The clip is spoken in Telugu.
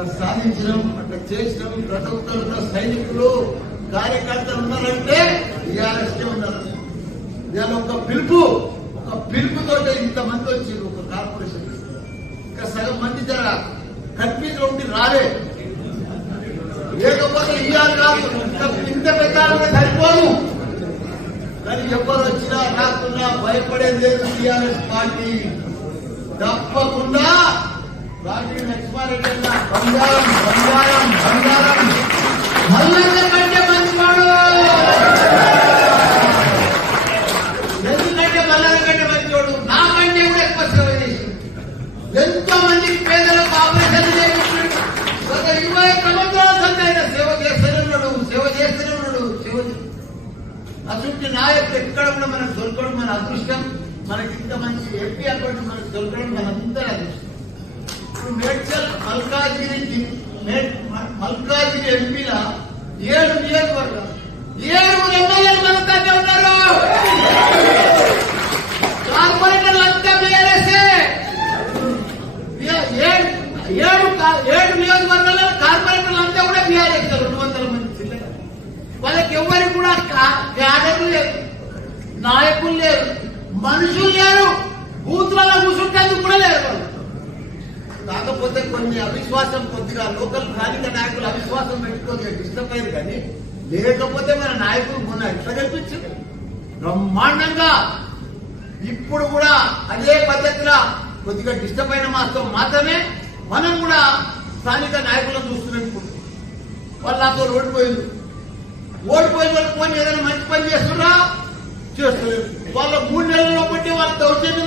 అట్లా సాధించడం, అట్లా చేసినాం. ప్రతి ఒక్కరు సైనికులు కార్యకర్తలు ఉన్నారంటే టీఆర్ఎస్కే ఉన్నారు. ఇవాళ ఒక పిలుపుతో ఇంతమంది వచ్చారు ఒక కార్పొరేషన్. ఇంకా సగం మంది జర కన్ఫ్యూజ్ ఉండి రాలే, లేకపోతే ఇవాళ కాదు ఇంత పెట్టాలంటే సరిపోదు. కానీ ఎవరు వచ్చినా రాకున్నా భయపడేది లేదు. టీఆర్ఎస్ పార్టీ తప్పకుండా రాజీవ్ లక్ష్మారెడ్డి బంగారం బంగారం బంగారం మల్లన్న కంటే మంచివాడు. ఎందుకంటే మల్లన్న కంటే మంచివాడు నాకంటే కూడా ఎక్కువ సేవ చేసి ఎంతో మందికి పేదలకు ఆపరేషన్ చేయించాడు. గత 20 సంవత్సరాల సంది ఆయన సేవ చేస్తూనే ఉన్నాడు. అటువంటి నాయకుడు ఎక్కడ కూడా మనకు దొరకడం మన అదృష్టం. మనకి ఇంత మంచి ఎంపీ అకౌంట్ మనకు దొరకడం మనందరూ అదృష్టం. ఇప్పుడు మేడ్చల్ మల్కాజిగిరి ఎంపీల 7 నియోజకవర్గం 7 ఎమ్మెల్యేలు మనతోనే ఉన్నారు. కార్పొరేటర్లు అంతా బీఆర్ఎస్ఏ. 7 నియోజకవర్గాల్లో కార్పొరేటర్లు అంతా కూడా బీఆర్ఎస్. 200 మంది చిల్లర. వాళ్ళకి ఎవరికి కూడా క్యాడర్లు లేరు, నాయకులు లేరు, మనుషులు లేరు, బూత్లలో కూర్చుంటేందుకు కూడా లేరు వాళ్ళు. కాకపోతే కొన్ని అవిశ్వాసం, కొద్దిగా లోకల్ స్థానిక నాయకులు అవిశ్వాసం పెట్టుకోవాలి డిస్టర్బ్ అయ్యారు. కానీ లేకపోతే మన నాయకులు మొన్న ఎట్లా కనిపించింది బ్రహ్మాండంగా. ఇప్పుడు కూడా అదే పద్ధతిలో కొద్దిగా డిస్టర్బ్ అయిన మాత్రమే మనం కూడా స్థానిక నాయకులను చూస్తున్నాం. వాళ్ళు నాతో ఓడిపోయిన వాళ్ళు పోయి ఏదైనా మంచి పని చేస్తున్నా చేస్తలేరు. వాళ్ళ 3 నెలల్లో బట్టి వాళ్ళు దౌర్జన్యం